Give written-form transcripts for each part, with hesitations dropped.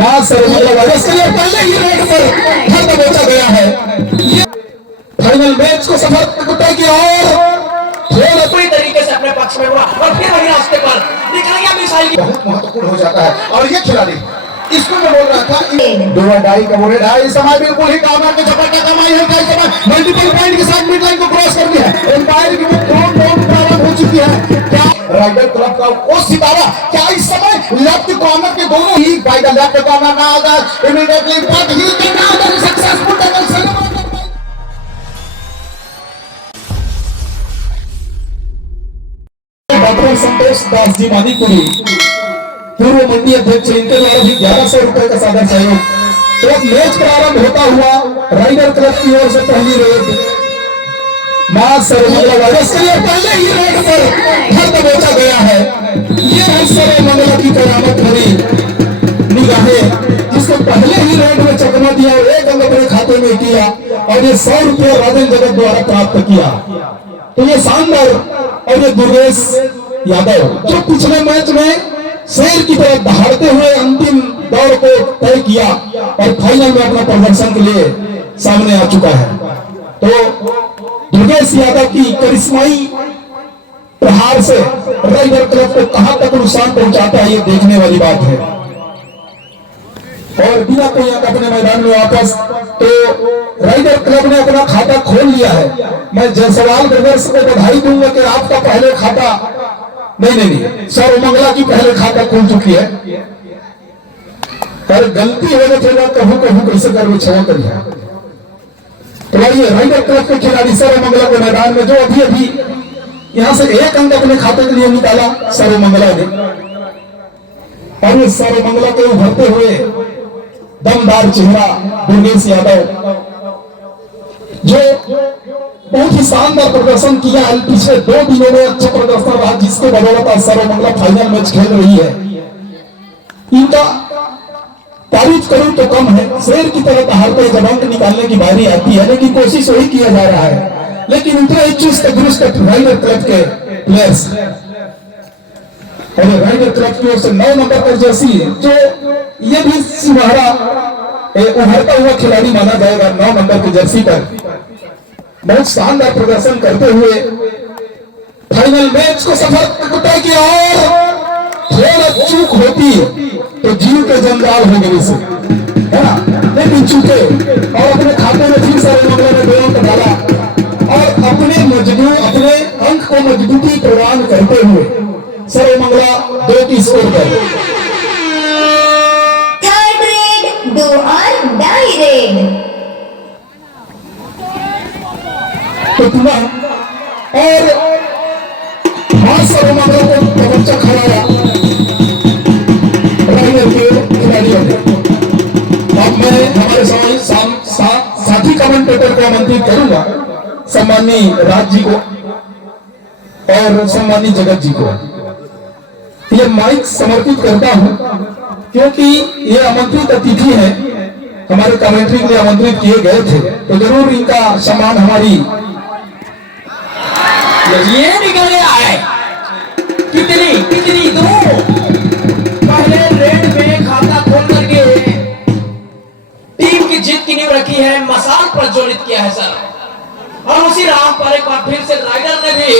मां सर्वमंगल इसके लिए पहले ही रेड पर घर दबोचा गया है। ये फाइनल मैच को सफल तय किया और पूरी तरीके से अपने पक्ष में हुआ और फिर वही रास्ते पर निकल गया मिसाइल। बहुत महत्वपूर्ण हो जाता है। और ये खिलाड़ी इसको मैं बोल रहा था दो ढाई का बोले ढाई समय बिल्कुल ही कामर के झपट कमाई है। कई समय मल्टीपल पॉइंट के साथ मिड लाइन को क्रॉस कर दिया है। एम्पायर की दोनों प्रारंभ हो चुकी है। क्या राइडर क्लब का वो सितारा क्या इस समय लेफ्ट कॉर्नर के दोनों ही by the left corner now the immediately but he can now the successful tackle celebrate. Doctor Santosh Das ji Manikpuri पूर्व मंडी अध्यक्ष, इनके द्वारा भी 1100 रुपए का सादर सहयोग। तो मैच प्रारंभ होता हुआ राइडर क्लब की ओर से पहली रेड मां सर्वमंगल इसके लिए पहले ही रेड पर घर दबोचा गया है। ये है सर्वमंगल की करामत भरी निगाहें, जिसको पहले ही रेड में चकमा दिया और एक अंक अपने खाते में किया और ये 100 रुपया राजन जगत द्वारा प्राप्त किया। तो ये शानदार और ये दुर्गेश यादव जो पिछले मैच में शेर की तरह दहाड़ते हुए अंतिम दौर को तय किया और फाइनल में अपना प्रदर्शन के लिए सामने आ चुका है। तो दुर्गेश यादव की करिश्माई प्रहार से राइडर क्लब को कहां तक नुकसान पहुंचाता है, ये देखने वाली बात है। और बिना कोई अंक अपने मैदान में वापस, तो राइडर क्लब ने अपना खाता खोल लिया है। मैं जयसवाल ब्रदर्स को बधाई दूंगा कि आपका पहले खाता नहीं सर्वमंगला की पहले खाता खुल चुकी है। पर गलती हो गई कहूं कैसे कर क्षमा करिए। तो आइए राइडर क्लब के खिलाड़ी सर्वमंगला के मैदान में जो अभी यहां से एक अंक अपने खाते के लिए निकाला सर्वमंगला ने, और ये सर्वमंगला के उभरते हुए दमदार चेहरा दुर्गेश यादव जो बहुत ही शानदार प्रदर्शन किया है। पिछले 2 दिनों में अच्छा प्रदर्शन रहा, जिसके बदौलत सर्वमंगला फाइनल मैच खेल रही है। इनका तारीफ करूं तो कम है। शेर की तरह दहाड़ते जब अंक निकालने की बारी आती है, लेकिन कोशिश वही किया जा रहा है। लेकिन उतना ही चुस्त दुरुस्त राइडर क्लब के प्लेयर्स और राइडर क्लब की ओर से 9 नंबर पर जर्सी जो ये भी सुनहरा उभरता हुआ खिलाड़ी माना जाएगा। 9 नंबर की जर्सी पर बहुत शानदार प्रदर्शन करते हुए फाइनल मैच को सफल तय किया और थोड़ा चूक होती तो जीव के जंजाल हो गए से, है ना, लेकिन चूके और अपने खाते में फिर सर्वमंगला ने 2 अंक डाला और अपने अंक को मजबूती प्रदान करते हुए सर्वमंगला 2 की स्कोर पर थर्ड रेड 2 और डाई रेड और सर्वमंगला को तवज्जो खराया राइडर के खिलाड़ियों ने। अब मैं हमारे साथी कमेंटेटर को आमंत्रित करूंगा, सम्मानी राज जी को और सम्मानी जगत जी को। ये माइक समर्पित करता हूं क्योंकि ये आमंत्रित अतिथि है, हमारे कमेंट्री के लिए आमंत्रित किए गए थे, तो जरूर इनका सम्मान हमारी ये निकल गया है। कितनी दो पहले रेड में खाता खोल करके टीम की जीत की नींव रखी है, मसाल प्रज्वलित किया है सर। और उसी राह पर एक बार फिर से राइडर ने भी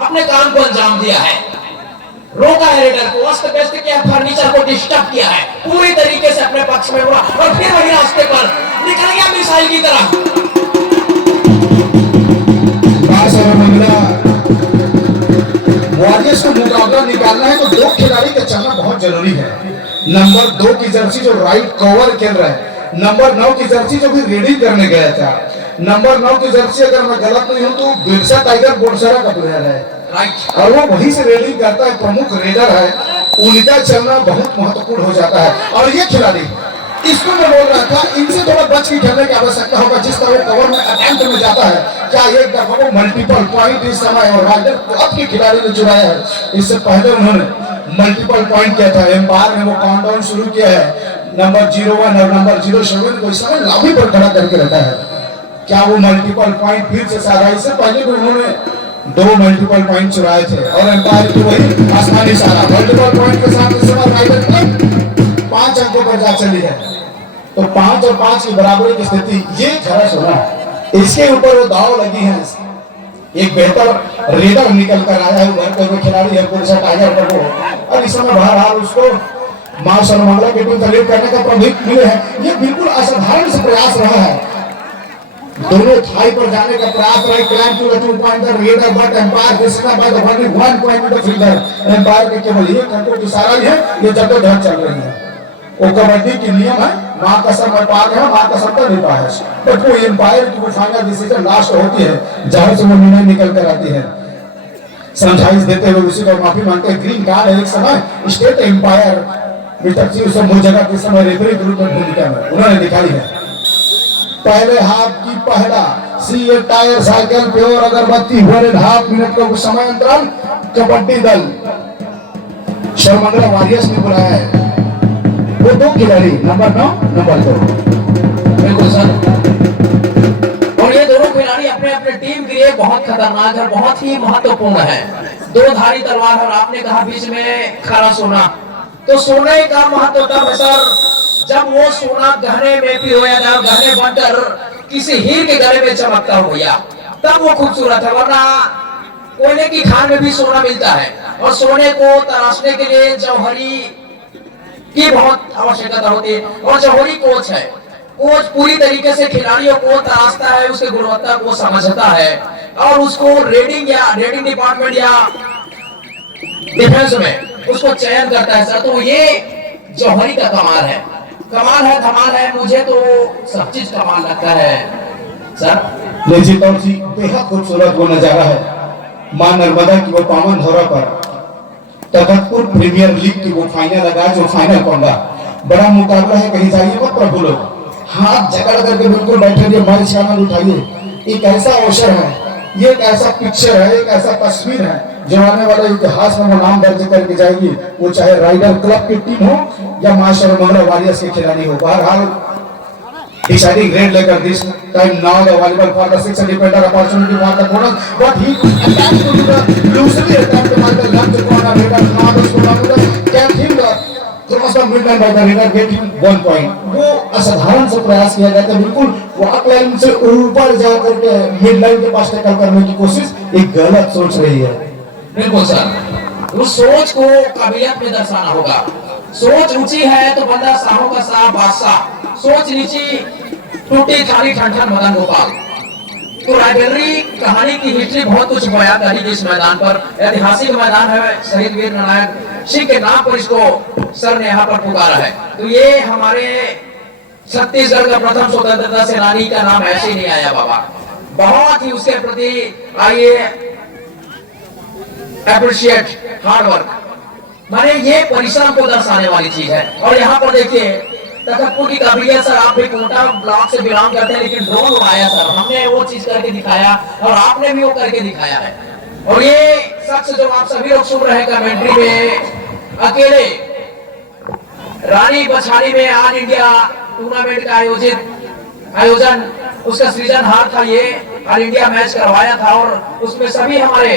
अपने काम को अंजाम दिया है। रोका है रेडर को, अस्त व्यस्त किया, फर्नीचर को डिस्टर्ब किया है, पूरी तरीके से अपने पक्ष में हुआ और फिर वही रास्ते पर निकल गया मिसाइल की तरह। वॉरियर्स को मुकाबला निकालना है तो 2 खिलाड़ी का चलना बहुत जरूरी है। नंबर 2 की जर्सी जो राइट कवर खेल रहा है, नंबर 9 की जर्सी जो भी रीडिंग करने गया था, नंबर 9 की जर्सी अगर मैं गलत नहीं हूं तो बिरसा टाइगर बोरसरा का प्लेयर है, राइट, और वो वहीं से रेडिंग करता है, प्रमुख रेडर है। उनका चलना बहुत महत्वपूर्ण हो जाता है। और ये खिलाड़ी इसको मैं बोल रहा था, इनसे थोड़ा बच के खेलने की आवश्यकता होगा। जिस तरह कवर में अटेम्प्ट में जाता है, क्या एक दफा वो मल्टीपल पॉइंट इस समय और राइडर क्लब के खिलाड़ी ने चुराया है। इससे पहले उन्होंने मल्टीपल पॉइंट किया था। एम्पायर ने वो काउंटडाउन शुरू किया है, नंबर 01 और नंबर 07 को इस समय लाभी पर खड़ा करके रखा है। क्या वो मल्टीपल पॉइंट फिर से सारा, इससे पहले भी उन्होंने 2 मल्टीपल पॉइंट चुराए थे और एम्पायर की वही आसमानी सारा मल्टीपल पॉइंट के साथ इस समय राइडर क्लब 5 अंकों पर जा चली है, तो 5 और 5 की बराबरी की स्थिति ये खरा सोना है। इसके ऊपर वो दाव लगी है। एक बेहतर रेडर निकल कर आया है, उभरते हुए खिलाड़ी है पुरुष टाइगर पर वो, और इस समय बहरहाल उसको मां सर्वमंगला की टीम से लीड करने का प्रभुत्व मिले हैं। ये बिल्कुल असाधारण से प्रयास रहा है, दोनों थाई पर जाने का प्रयास रहा। Claim to the 2 point the raider but umpire this time by the only 1 point to the fielder. Umpire के केवल एक अंकों की इशारा ही है, ये जद्दोजहद चल रही है। वो कबड्डी के नियम है, मां कसम पार है, मां कसम का नहीं पाया, बट वो एम्पायर की वो फाइनल डिसीजन लास्ट होती है जहां से वो निर्णय निकल कर आती है। समझाइश देते हुए उसी को माफी मांगते हैं। ग्रीन कार्ड है, एक समय स्टेट एम्पायर मिस्टर सिंह सब जगह के समय रेफरी के रूप में भूमिका में उन्होंने दिखाई है। पहले हाफ की पहला सीए टायर साइकिल प्योर अगरबत्ती 1.5 मिनट का समय अंतराल कबड्डी दल सर्वमंगला वॉरियर्स ने बुलाया है। वो 2 खिलाड़ी नंबर 9 नंबर 2। बिल्कुल सर, और ये दोनों खिलाड़ी अपने अपने टीम के लिए बहुत खतरनाक और बहुत ही महत्वपूर्ण है। 2 धारी तलवार, और आपने कहा बीच में खरा सोना, तो सोने का महत्व तब है सर जब वो सोना गहने में पिरोया जाए, गहने बनकर किसी हीर के गले में चमकता हो भैया, तब वो खूबसूरत है। वरना कोयले की खान में भी सोना मिलता है, और सोने को तराशने के लिए जौहरी की बहुत आवश्यकता होती है। और जौहरी कोच है, कोच पूरी तरीके से खिलाड़ियों को तराशता है, उसकी गुणवत्ता को समझता है, और उसको रेडिंग डिपार्टमेंट या डिफेंस में उसको चयन करता है सर। तो ये जौहरी का कमाल है, धमाल है। मुझे तो सब चीज कमाल लगता है सर। लेजी तौर से बेहद खूबसूरत वो नजारा है। मां नर्मदा की वो पावन धरा पर तखतपुर प्रीमियर लीग की वो फाइनल लगा, जो फाइनल पंगा बड़ा मुकाबला है, कहीं जाइए मत प्रभु लोग, हाथ जकड़ करके बिल्कुल बैठे रहिए, माइल का आनंद उठाइए। एक ऐसा अवसर है, ये एक ऐसा पिक्चर है, एक ऐसा तस्वीर है जो आने वाले इतिहास में वो नाम दर्ज करके जाएगी, वो चाहे राइडर क्लब की टीम हो या मां सर्वमंगला वॉरियर्स के खिलाड़ी हो। बहरहाल deciding grade level this time now the volleyball for the 6 defender opportunity for the bonus, but he attempts to do the loosely attempt to mark the left corner header, now the score of the can him the cross the midline by the header get him 1 point। वो असाधारण से प्रयास किया गया था, बिल्कुल walk line से ऊपर जाकर के मिड लाइन के पास टैकल करने की कोशिश एक गलत सोच रही है। बिल्कुल सर, उस सोच को काबिलियत में दर्शाना होगा। सोच ऊंची है तो बंदा साहों का साह बादशाह, सोच नीची टूटी थाली ठंठन मदन गोपाल। तो राइवलरी कहानी की हिस्ट्री बहुत कुछ बयान करी इस मैदान पर। ऐतिहासिक मैदान है, शहीद वीर नारायण सिंह के नाम पर इसको सर ने यहाँ पर पुकारा है। तो ये हमारे छत्तीसगढ़ का प्रथम स्वतंत्रता सेनानी का नाम ऐसे ही नहीं आया बाबा, बहुत ही उसके प्रति आइए अप्रिशिएट हार्ड वर्क, माने ये परिश्रम को दर्शाने वाली चीज है। और यहाँ पर देखिए तखतपुर की काबिलियत सर, आप भी कोटा ब्लॉक से बिलोंग करते हैं, लेकिन ड्रोन उड़ाया सर, हमने वो चीज करके दिखाया और आपने भी वो करके दिखाया है। और ये शख्स जो आप सभी लोग सुन रहे हैं कमेंट्री में, अकेले रानी बछाड़ी में ऑल इंडिया टूर्नामेंट का आयोजन उसका सृजनहार था, ये ऑल इंडिया मैच करवाया था। और उसमें सभी हमारे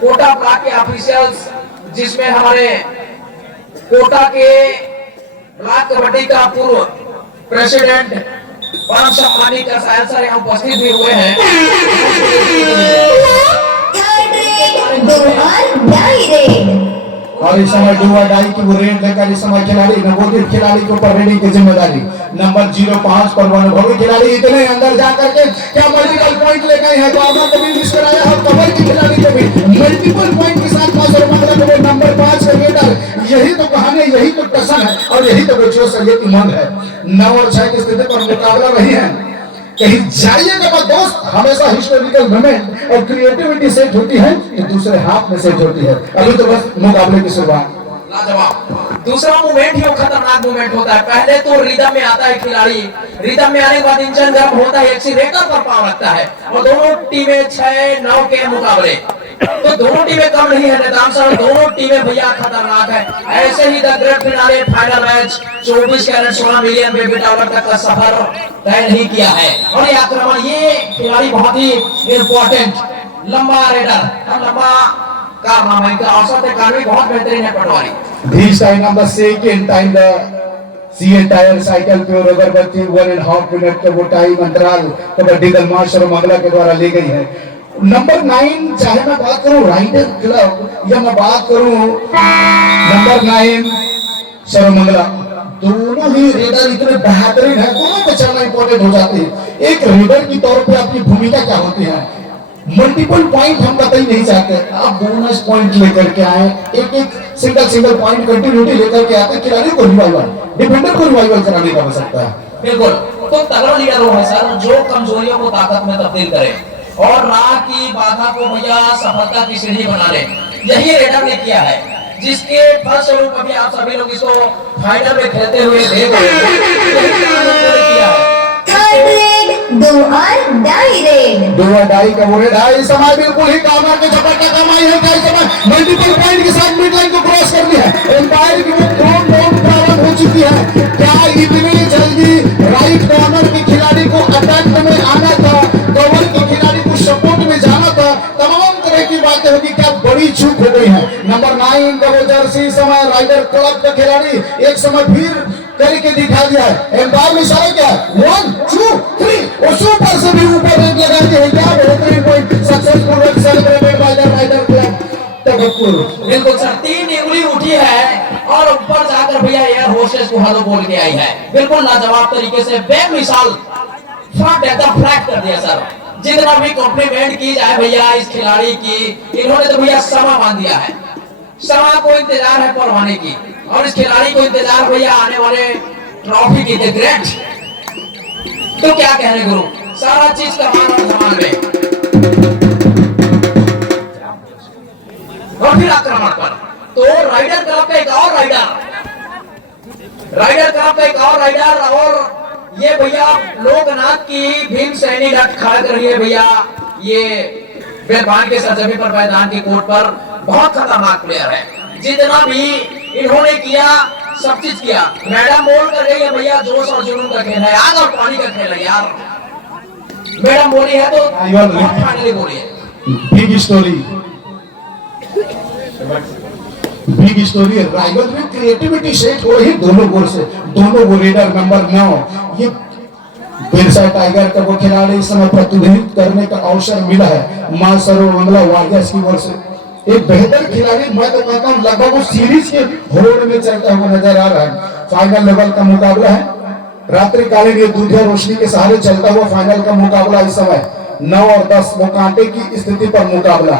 कोटा ब्लॉक के ऑफिशियल्स, जिसमें हमारे कोटा के ब्लॉक कबड्डी का पूर्व प्रेसिडेंट परम सम्मानित सायल सर यहाँ उपस्थित भी हुए हैं। और इस समय डुआ डाई की वो रेड लेकर इस समय खिलाड़ी नवोदित खिलाड़ी के ऊपर रेडिंग की जिम्मेदारी नंबर 05 पर अनुभवी खिलाड़ी इतने अंदर जाकर के क्या मल्टीपल पॉइंट ले गए हैं, तो आपने कभी मिस कराया है कबर की खिलाड़ी को भी मल्टीपल पॉइंट के साथ नंबर 5 का रेडर। यही तो कहानी, यही तो टसन है, और यही तो बच्चों से ये उमंग है। 9 और 6 की स्थिति पर मुकाबला रही है, कहीं जाइएगा मत दोस्त, हमेशा हिस्टोरिकल मोमेंट और क्रिएटिविटी सेट होती है तो दूसरे हाथ में सेट होती है। अभी तो बस मुकाबले की शुरुआत। लाजवाब दूसरा मोमेंट ही वो खतरनाक मोमेंट होता है। पहले तो रिदम में आता है खिलाड़ी, रिदम में आने के बाद इंजन गर्म होता है, एक्सीलरेटर पर पाव रखता है, और दोनों टीमें 6-9 के मुकाबले, तो दोनों टीमें कम नहीं है निदान सर, दोनों टीमें भैया खतरनाक है। ऐसे ही the great finale final match 24 carat 16 million baby dollar तक का सफर तय नहीं किया है। और ये आक्रमण, ये खिलाड़ी बहुत ही इंपॉर्टेंट, लंबा रेडर, लंबा कारनामा, इनका औसत कार्रवाई बहुत बेहतरीन है पटवारी। This time of the second time the CA tyre cycle pure अगरबत्ती 1.5 मिनट के वो टाइम अंतराल कबड्डी दल मास्टर मंगला के द्वारा ली गई है। नंबर 9, चाहे मैं बात करूं राइडर क्लब या मैं बात करूं नंबर 9 सर्वमंगला, दोनों ही रेडर इतने बेहतरीन है, दोनों पे चलना इंपॉर्टेंट हो जाते हैं। एक रेडर की तौर पे आपकी भूमिका क्या होती है? मल्टीपल पॉइंट हम बता ही नहीं चाहते, आप बोनस पॉइंट लेकर के आए, एक सिंगल पॉइंट कंटिन्यूटी लेकर के आते, खिलाड़ी को रिवाइवल, डिफेंडर को रिवाइवल कराने का हो सकता है। बिल्कुल, तो तगड़ा लीडर वो है सर जो कमजोरियों को ताकत में तब्दील करे और राह की बाधा को भैया सफलता की सीढ़ी बना ले। यही रेडर ने किया है, जिसके फलस्वरूप अभी आप सभी लोग इसको फाइनल में खेलते हुए देख रहे हैं। Third raid, do or die raid. दो अढ़ाई का वो रेड है, इस समय बिल्कुल ही कामर के झपट का कमाई है, क्या इस समय मल्टीपल पॉइंट के साथ मिड लाइन को क्रॉस कर दिया है, एम्पायर की वो ड्रोन प्रारंभ हो चुकी है। क्या इतनी जल्दी राइट कॉर्नर के खिलाड़ी को अटैक में आना था, कवर के खिलाड़ी को सपोर्ट में जाना था, तमाम तरह की बातें होगी, क्या बड़ी चूक हो गई है। नंबर 9 का वो जर्सी समय राइडर क्लब का खिलाड़ी एक समय फिर करके दिखा दिया है, एम्पायर में इशारा क्या है 1 2 3 और सुपर से भी ऊपर रेड लगा के क्या बेहतरीन point successful celebrated by the raider club तबक्कुर। बिल्कुल सर, 3 उंगली उठी है और ऊपर जाकर भैया एयर होस्टेस को हेलो बोल के आई है। बिल्कुल लाजवाब तरीके से बेमिसाल फ्रंट एकदम फ्लैट कर दिया सर। जितना भी कॉम्प्लीमेंट की जाए भैया इस खिलाड़ी की, इन्होंने तो भैया समा बांध दिया है। समा को इंतजार है परवाने की और इस खिलाड़ी को इंतजार भैया आने वाले ट्रॉफी की, द ग्रेट। तो क्या कहने गुरु, सारा चीज का मान और सम्मान में और फिर आक्रमण पर। तो राइडर क्लब का एक और राइडर और ये भैया लोकनाथ की भीम सैनी रथ खड़ा कर रही है भैया। ये बेरबान के सरजमी पर मैदान की कोर्ट पर बहुत खतरनाक प्लेयर है। जितना भी इन्होंने किया सब चीज किया। मैडम बोल कर गई है भैया जोश और जुनून का खेल है, आग और पानी का खेल है यार। मैडम बोली है तो फाइनली बोली है। बिग स्टोरी राइवल में क्रिएटिविटी सेट हो रही दोनों गोल से, दोनों वो रेडर नंबर 9 ये बिरसा टाइगर का वो खिलाड़ी इस समय प्रतिनिधित्व करने का अवसर मिला है मां सर्वमंगला वॉरियर्स की ओर से। एक बेहतर खिलाड़ी, मैं तो कहता हूँ लगभग वो सीरीज के होड़ में चलता हुआ नजर आ रहा है। फाइनल लेवल का मुकाबला है, रात्रिकालीन ये दूधिया रोशनी के सहारे चलता हुआ फाइनल का मुकाबला। इस समय 9 और 10 वो कांटे की स्थिति पर मुकाबला।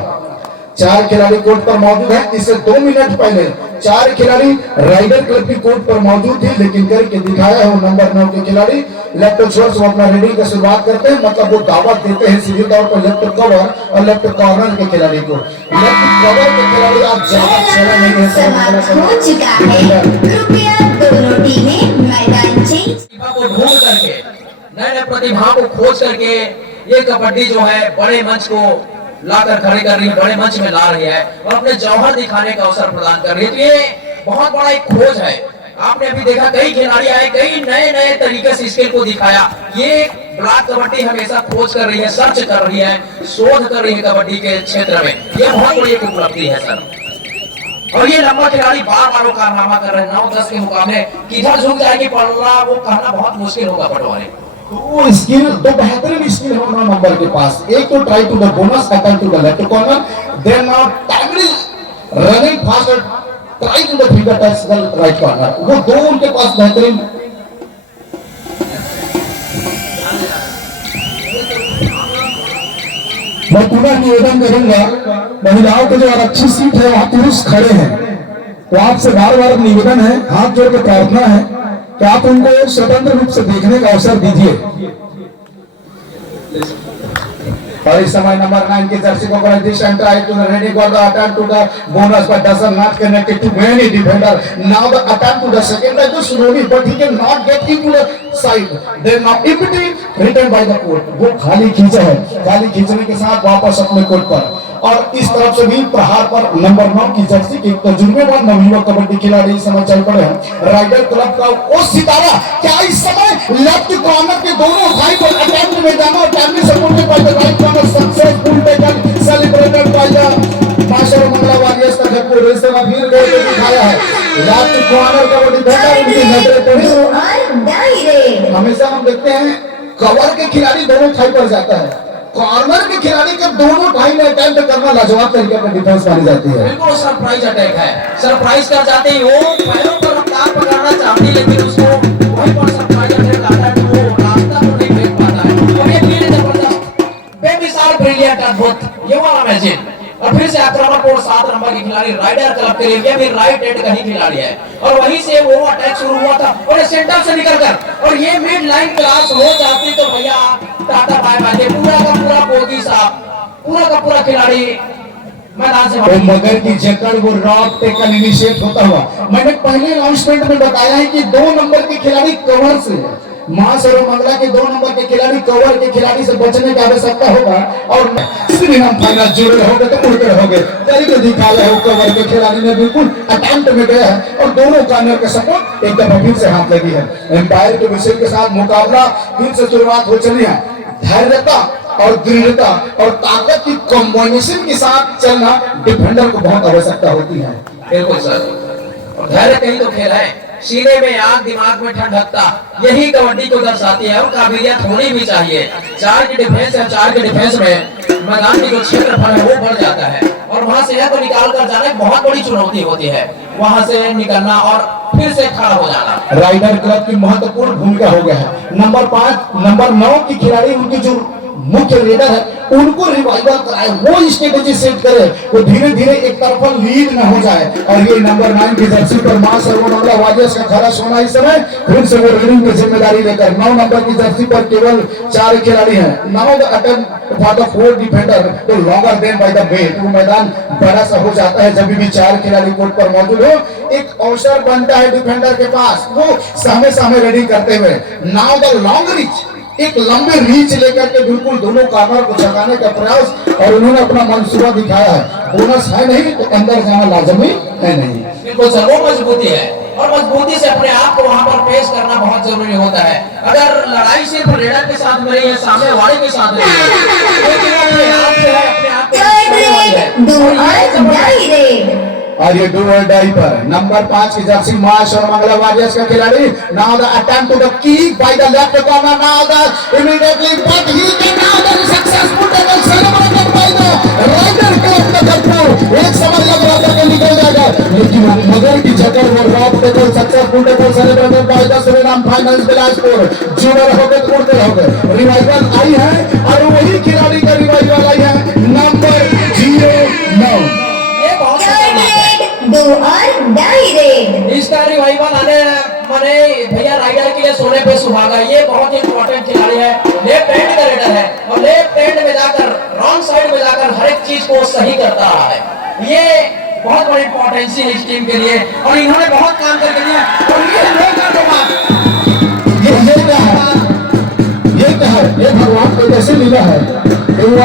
4 खिलाड़ी कोर्ट पर मौजूद है। इससे 2 मिनट पहले 4 खिलाड़ी राइडर क्लब की कोर्ट पर मौजूद थे, लेकिन करके दिखाया है वो नंबर 9 के खिलाड़ी। लेफ्ट शॉट्स वो अपना रेडिंग का शुरुआत करते हैं, मतलब वो दावत देते हैं सीधे तौर पर लेफ्ट कवर और लेफ्ट कॉर्नर के खिलाड़ी को। लेफ्ट कवर के खिलाड़ी आप ज्यादा चला नहीं है, समाप्त हो चुका है, कृपया दोनों टीमें मैदान चेंज। प्रतिभा को ढूंढ करके, नए प्रतिभा को खोज करके ये कबड्डी जो है बड़े मंच को लाकर खड़े कर रही है, बड़े मंच में ला रही है और अपने जौहर दिखाने का अवसर प्रदान कर रही है। तो ये बहुत बड़ा एक खोज है। आपने अभी देखा कई खिलाड़ी आए, कई नए तरीके से स्किल को दिखाया। ये ब्लैक कबड्डी हमेशा खोज कर रही है, सर्च कर रही है, शोध कर रही है कबड्डी के क्षेत्र में। ये बहुत बड़ी एक उपलब्धि है सर। और ये लंबा खिलाड़ी बार वो कारनामा कर रहे हैं। 9-10 के मुकाबले किधर झुक जाएगी पल्ला वो कहना बहुत मुश्किल होगा पटवारी। वो स्किल तो बेहतरीन स्किल है 9 नंबर के पास। एक तो try to the bonus attack to the left corner, then now timely running fast try to the figure touch the right corner. वो दो उनके पास बेहतरीन। मैं पुनः निवेदन करूंगा, महिलाओं के जो आरक्षित सीट है वहां पुरुष खड़े हैं, तो आपसे बार बार निवेदन है, हाथ जोड़ के प्रार्थना है कि आप उनको स्वतंत्र रूप से देखने का अवसर दीजिए। और इस समय नंबर 9 की जर्सी को condition try to ready for the attack to the bonus but doesn't not connected to many defender. Now the attack to the second time to slowly but he can not get into the side, then now immediately return by the court. वो खाली खींचा है, खाली खींचने के साथ वापस अपने कोर्ट पर। और इस तरफ से भी प्रहार पर नंबर 9 की जर्सी की तजुर्बेवान नवयुवक कबड्डी खिलाड़ी इस समय चल पड़े हैं। राइडर क्लब का वो सितारा क्या इस समय लेफ्ट कॉर्नर के दोनों भाई को अटैक में जाना और टाइमली सपोर्ट के पास right corner successful taken celebrated by the master Mangla Warriors का जब फिर गए दिखाया है। रात कॉर्नर का वो डिफेंडर उनकी नजरें पड़ी। Do or die red. हमेशा हम देखते हैं कवर के खिलाड़ी दोनों थाई पर जाता है, कॉर्नर के खिलाड़ी के दोनों थाई में अटैम्प्ट करना लाजवाब तरीके पर डिफेंस मानी जाती है। बिल्कुल सरप्राइज अटैक है, सरप्राइज कर जाते ही वो पैरों पर रफ्तार पकड़ना चाहती, लेकिन उसको वहीं पर सरप्राइज अटैक आता है, तो वो रास्ता तो नहीं देख पाता है। और ये फिर जबरदस्त बेमिसाल ब्रिलियंट अद्भुत ये वाला मैजिक। और फिर से आक्रमण को 7 नंबर की खिलाड़ी राइडर क्लब के लिए भी राइट एंड का ही खिलाड़ी है, और वहीं से वो अटैक शुरू हुआ था और ये सेंटर से निकलकर और ये मिड लाइन क्रॉस हो जाती तो भैया टाटा बाय बाय, पूरा का पूरा बोगी साहब, पूरा का पूरा खिलाड़ी मैदान से तो मगर की जकड़ वो रॉक टेकल इनिशिएट होता हुआ, मैंने पहले अनाउंसमेंट में बताया है कि 2 नंबर के खिलाड़ी कवर से, महासरोमंगला के 2 नंबर के खिलाड़ी कवर के खिलाड़ी से बचने की आवश्यकता होगा। और हम फाइनल जुड़े होंगे तो उड़ते रहोगे, तरीके दिखाया है कवर के खिलाड़ी ने बिल्कुल अटैम्प्ट में गया है और दोनों कॉर्नर का सपोर्ट एक दफा फिर से हाथ लगी है। एम्पायर के विषय के साथ मुकाबला फिर से शुरुआत हो चली है। धैर्यता और दृढ़ता और ताकत की कॉम्बिनेशन के साथ चलना डिफेंडर को बहुत आवश्यकता होती है। बिल्कुल सर, और धैर्य कहीं तो खेल है, सीने में आग दिमाग में ठंडकता, यही कबड्डी को दर्शाती है और काबिलियत होनी भी चाहिए। 4 की डिफेंस है, 4 के डिफेंस में मैदान की जो क्षेत्रफल है वो बढ़ जाता है और वहां से को निकाल कर जाना एक बहुत बड़ी चुनौती होती है, वहां से निकलना और फिर से खड़ा हो जाना। राइडर क्लब की महत्वपूर्ण भूमिका हो गया है। नंबर 5 नंबर 9 की खिलाड़ी उनकी जो मुख्य लीडर है उनको रिवाइवल कराए, वो स्ट्रेटेजी सेट करे, वो धीरे धीरे एक तरफा लीड न हो जाए। और ये नंबर 9 की जर्सी पर मां सर्वमंगला वारियर्स का खरा सोना इस समय फिर से वो रीडिंग की जिम्मेदारी लेकर 9 नंबर की जर्सी पर केवल 4 खिलाड़ी हैं। Now the attempt for the 4 defender तो longer than by the wait, वो मैदान बड़ा सा हो जाता है जब भी 4 खिलाड़ी कोर्ट पर मौजूद हो, एक अवसर बनता है डिफेंडर के पास, वो सामने सामने रेडी करते हुए। नाउ द लॉन्ग रीच, एक लंबे रीच लेकर के बिल्कुल दोनों कॉर्नर को जगाने का प्रयास, और उन्होंने अपना मंसूबा दिखाया है। बोनस है नहीं तो अंदर जाना लाजमी है नहीं। बिल्कुल सर, वो मजबूती है और मजबूती से अपने आप को वहां पर पेश करना बहुत जरूरी होता है। अगर लड़ाई सिर्फ रेडर के साथ में नहीं है, सामने वाले के साथ नहीं है, लेकिन अपने आप से है, अपने आप Third red. Do or die red. और ये डू और डाई पर नंबर 5 की जर्सी मां सर्वमंगला वारियर्स का खिलाड़ी। Now the attempt to the kick by the left corner, now the immediately but he can now the successful tackle celebrated by the raider club Takhatpur. एक समय लग रहा था कि निकल जाएगा, लेकिन मगर की जगह वो rock tackle successful tackle celebrated by the Shriram finance Bilaspur. जुड़े रहोगे तो उड़ते रहोगे। रिवाइवल आई है और वही खिलाड़ी का रिवाइवल आई है नंबर 09। ये बहुत Third खतरनाक है। red. Do or die red. इसका रिवाइवल आने माने भैया राइडर के लिए सोने पे सुहागा। ये बहुत ही इंपॉर्टेंट खिलाड़ी है, लेफ्ट हैंड का रेडर है और लेफ्ट हैंड में जाकर रॉन्ग साइड में जाकर हर एक चीज को सही करता रहा है। ये बहुत बड़ी इंपॉर्टेंस है इस टीम के लिए और इन्होंने बहुत काम करके दिया। और ये लोग तो ये भगवान को जैसे मिला है।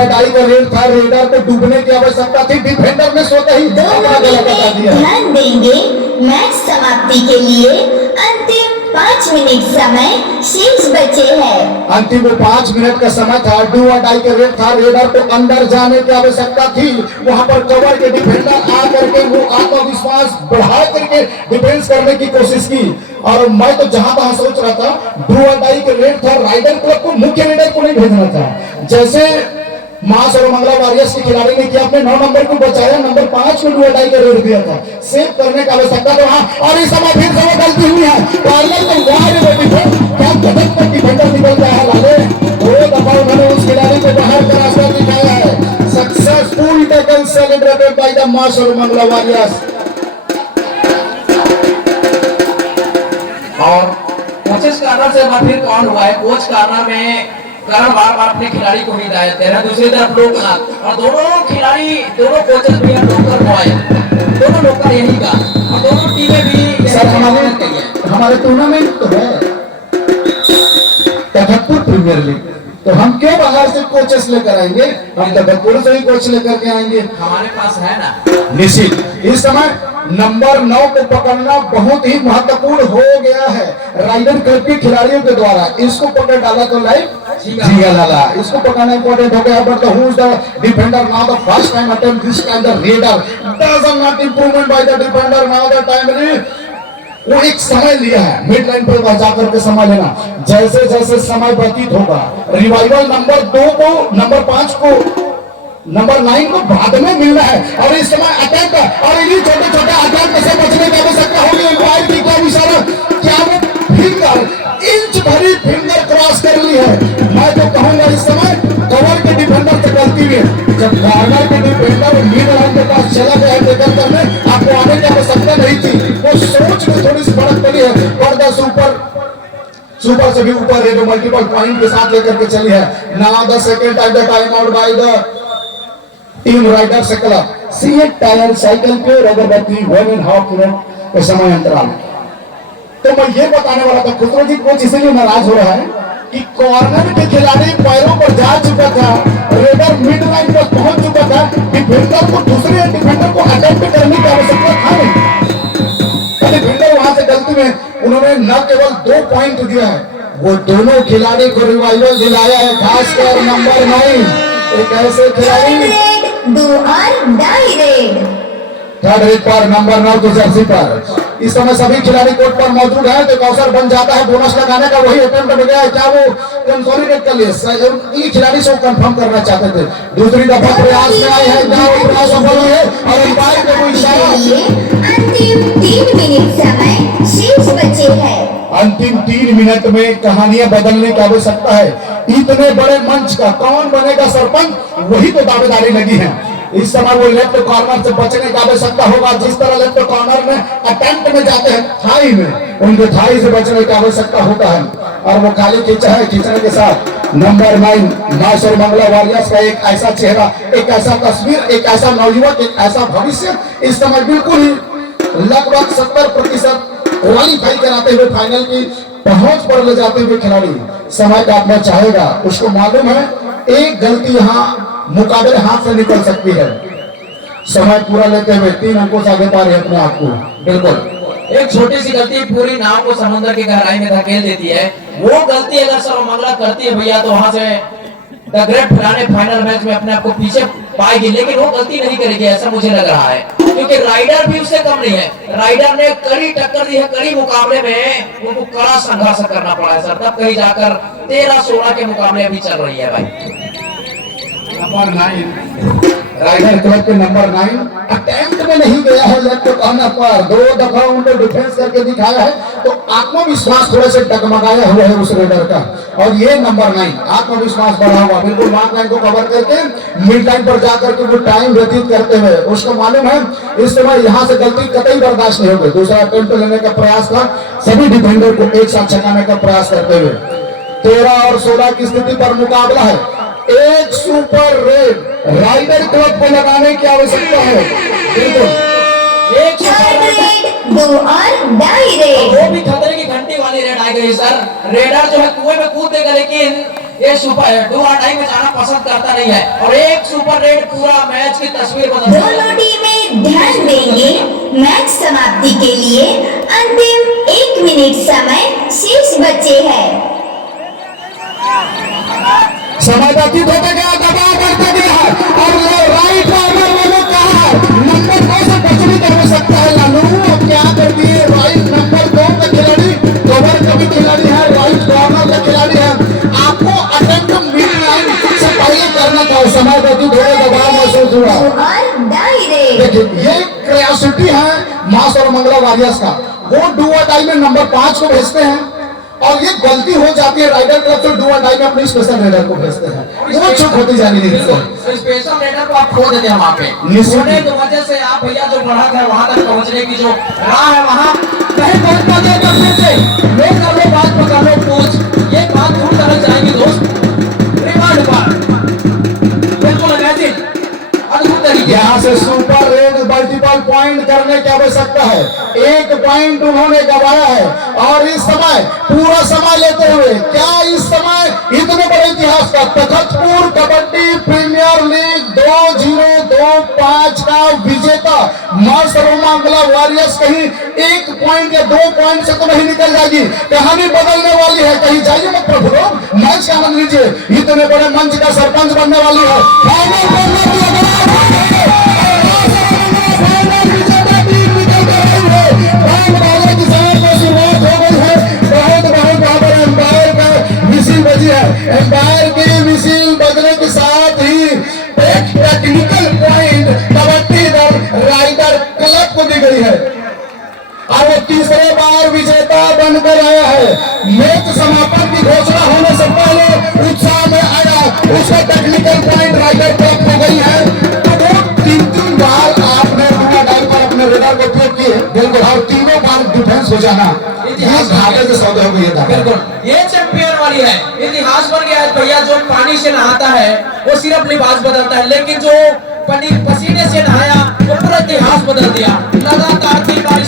डाई का रेड था, रेडर को डूबने की आवश्यकता थी, डिफेंडर ने सोते ही दोनों टीमें ध्यान देंगे। मैच समाप्ति के लिए अंतिम 5 मिनट समय शेष बचे हैं। अंतिम 5 मिनट का समय था। डू और डाई का रेड था, रेडर को अंदर जाने की आवश्यकता थी। वहां पर कवर के डिफेंडर आ करके वो आत्मविश्वास बढ़ा करके डिफेंस करने की कोशिश की। और मैं तो जहां तहां सोच रहा था डू और डाई का रेड था, राइडर क्लब को मुख्य रेडर को नहीं भेजना था। जैसे मां सर्वमंगला वारियर्स के खिलाड़ी ने किया, अपने 9 नंबर को बचाया, नंबर 5 को डू और डाई का रेड दिया था। सेव करने का आवश्यकता तो वहां, और इस समय फिर से वो गलती हुई है। पार्लर में क्या गजब तक डिफेंडर निकल गया है लाले। 2 दफा उन्होंने उस खिलाड़ी को बाहर का रास्ता दिखाया है। Successful tackle celebrated by the मां सर्वमंगला वारियर्स। और कोचेस कार्नर से फिर कौन हुआ है, कोच कार्नर में करण बार-बार अपने खिलाड़ी को हिदायत दे रहा है। दूसरी तरफ लोकनाथ, और दोनों खिलाड़ी, दोनों कोचेस भी हैं लोकल बॉय, दोनों लोकल यही का, और दोनों टीमें भी सर हमारे टूर्नामेंट तो है तखतपुर प्रीमियर लीग, तो हम क्यों बाहर से कोचेस लेकर आएंगे? हम तखतपुर से ही कोच लेकर के आएंगे। हमारे पास है ना। निश्चित इस समय नंबर 9 को पकड़ना बहुत ही महत्वपूर्ण हो गया है राइडर क्लब के खिलाड़ियों के द्वारा। इसको पकड़ डाला तो लाइफ जीगा डाला, इसको पकड़ना इंपॉर्टेंट हो गया। But who is the defender now? The first time attempt this time the raider doesn't not improvement by the defender now the time. वो एक समय लिया है मिड लाइन पर जाकर के समय लेना। जैसे जैसे समय व्यतीत होगा रिवाइवल नंबर 2 को, नंबर 5 को, नंबर 9 को बाद में मिलना है। और इस समय अटैक और इन्हीं छोटे छोटे अटैक से बचने की आवश्यकता होगी। एम्पायर की क्या इशारा, क्या वो फिंगर इंच भरी फिंगर क्रॉस कर ली है? मैं तो कहूंगा इस समय कवर के डिफेंडर से गलती हुई है। जब कॉर्नर के डिफेंडर मिड लाइन के पास चला गया टेकल करने, आपको आने की आवश्यकता नहीं थी। वो सोच में थोड़ी सी फर्क पड़ी है। और द सुपर से भी ऊपर है जो मल्टीपल पॉइंट के साथ लेकर के चली है। Now the second time the time out by the team raiders club. See a tyre cycle पे अगरबत्ती 1.5 मिनट के समय अंतराल। तो मैं ये बताने वाला था, खुसरो जी कोच इसलिए नाराज हो रहा है कि कॉर्नर के खिलाड़ी पैरों पर जा चुका था, रेडर मिड लाइन पर पहुंच चुका था, डिफेंडर को दूसरे डिफेंडर को अटैक करने की आवश्यकता था नहीं। डिफेंडर वहां से गलती में उन्होंने न केवल 2 पॉइंट दिया है, वो दोनों खिलाड़ी को रिवाइवल दिलाया है। खासकर नंबर 9 एक ऐसे खिलाड़ी डू और डाई रेड। थर्ड रेड पर नंबर 9 की जर्सी पर इस समय सभी खिलाड़ी कोर्ट पर मौजूद है। तो एक अवसर बन जाता है बोनस लगाने का। वही अटेम्प्ट हो गया है, क्या वो कंसोलिडेट कर लिए? ये खिलाड़ी से कंफर्म करना चाहते थे। दूसरी दफा प्रयास में आए हैं, क्या वो प्रयास सफल हुए? और एम्पायर को वो इशारा, अंतिम 3 मिनट समय शेष बचे हैं। अंतिम 3 मिनट में कहानियां बदलने की आवश्यकता है। इतने बड़े मंच का कौन बनेगा सरपंच, वही तो दावेदारी लगी है। इस समय वो लेफ्ट कॉर्नर से बचने की आवश्यकता होगा। जिस तरह लेफ्ट कॉर्नर में अटेम्प्ट में जाते हैं, थाई में, उनके थाई से बचने की आवश्यकता होता है। और वो खाली खींचा है, खींचने के साथ नंबर 9 मास्टर मंगला वॉरियर्स का एक ऐसा चेहरा, एक ऐसा तस्वीर, एक ऐसा नौयुवक, एक ऐसा भविष्य इस समय बिल्कुल ही लगभग 70% क्वालिफाई कराते हुए फाइनल की पहुंच पर ले जाते हुए खिलाड़ी समय काटना चाहेगा। उसको मालूम है एक गलती यहाँ मुकाबले हाथ से निकल सकती है। समय पूरा लेते हुए 3 अंकों से आगे पा रहे अपने आप को। बिल्कुल एक छोटी सी गलती पूरी नाव को समुद्र की गहराई में धकेल देती है। वो गलती अगर सर्वमंगला करती है भैया, तो वहां से द ग्रेट फिलाने फाइनल मैच में अपने आप को पीछे पाएगी। लेकिन वो गलती नहीं करेगी, ऐसा मुझे लग रहा है, क्योंकि राइडर भी उससे कम नहीं है। राइडर ने कड़ी टक्कर दी है, कड़ी मुकाबले में उनको कड़ा संघर्ष करना पड़ा है सर, तब कहीं जाकर 13-16 के मुकाबले अभी चल रही है भाई। नंबर 9 राइडर क्लब के नंबर 9 अटेम्प्ट में नहीं गया है लेफ्ट कॉर्नर पर। 2 दफा उनको डिफेंस करके दिखाया है, तो आत्मविश्वास थोड़े से डगमगाया हुआ है उस रेडर का। और ये नंबर 9 आत्मविश्वास बढ़ा हुआ, बिल्कुल मार्क लाइन को कवर करके मिड लाइन पर जाकर के वो टाइम व्यतीत करते हुए, उसको मालूम है इस समय यहाँ से गलती कतई बर्दाश्त नहीं होगी। दूसरा अटेम्प्ट लेने का प्रयास था, सभी डिफेंडर को एक साथ छकाने का प्रयास करते हुए। 13 और 16 की स्थिति पर मुकाबला है। एक सुपर रेड राइडर क्लब को लगाने की आवश्यकता है। बिल्कुल एक डू और डाई रेड। वो भी खतरे की घंटी वाली रेड आ गई सर। रेडर जो है कुएं में कूद देगा, लेकिन ये सुपर डू और डाई में जाना पसंद करता नहीं है। और एक सुपर रेड पूरा मैच की तस्वीर बदल देगा। दोनों टीमें ध्यान देंगे, मैच समाप्ति के लिए अंतिम 1 मिनट समय शेष बचे हैं। समय व्यतीत होते गया, दबाव बढ़ते गया और राइट कॉर्नर वालों कहा नंबर 2 से बचने की आवश्यकता है। लालू अब क्या कर दिए? राइट नंबर 2 का खिलाड़ी कवर का भी खिलाड़ी है, राइट कॉर्नर का खिलाड़ी है। आपको अटेम्प्ट मिड लाइन से पहले करना था। समय व्यतीत हो गया, दबाव महसूस हुआ। और डाई रेड। देखिए ये क्रियोसिटी है मास और मंगला वॉरियर्स का। वो डू और डाई में नंबर 5 को भेजते हैं, और ये गलती हो जाती है राइडर क्लब तो डू और डाई में अपने स्पेशल रेडर को भेजते हैं। वो चुप होती जानी नहीं। स्पेशल रेडर को आप खो देते हैं वहाँ पे। होने की वजह से आप भैया जो बढ़ा है वहां तक पहुंचने की जो राह है, वहां नहीं पहुंच पाते हैं। फिर से मैं कर लो बात पकड़ लो कोच, ये बात दूर करना चाहेंगे दोस्त। रिवार्ड पर बिल्कुल अमेजिंग, अद्भुत तरीके। यहाँ से सुपर रेड मल्टीपल पॉइंट करने की आवश्यकता है। 1 पॉइंट उन्होंने गंवाया है, और इस समय पूरा समय लेते हुए क्या इस समय इतने बड़े इतिहास का तखतपुर कबड्डी प्रीमियर लीग 2025 का विजेता मां सर्वमंगला वॉरियर्स कहीं 1 पॉइंट या 2 पॉइंट से तो नहीं निकल जाएगी, कहानी बदलने वाली है। कहीं जाइए मत प्रभु लोग, मैच का आनंद लीजिए। इतने बड़े मंच का सरपंच बनने वाली है। फाइनल बनने की फाइनल विजेता टीम निकल कर रही है। बैंड बाजे की समय पर शुरुआत हो गई है। बहुत बहुत वहां पर एम्पायर का विसिल बजी है। एम्पायर की विसिल बजने के साथ ही एक टेक्निकल पॉइंट कबड्डी दल राइडर क्लब को दी गई है और वो तीसरे बार विजेता बनकर आया है। मैच समापन की घोषणा होने से पहले उत्साह में आया, उसका टेक्निकल पॉइंट राइडर क्लब हो गई है। तो वो 3 बार आपने अपना डाल पर अपने रेडर को उपयोग किए, बिल्कुल, और तीनों बार डिफेंस हो जाना इतिहास घाटे से सौदे हो गई है। बिल्कुल ये चैंपियन वाली है, इतिहास बन गया है। भैया जो पानी से नहाता है वो सिर्फ लिबास बदलता है, लेकिन जो पसीने से नहाया वो पूरा इतिहास बदल दिया। लगातार 3 बार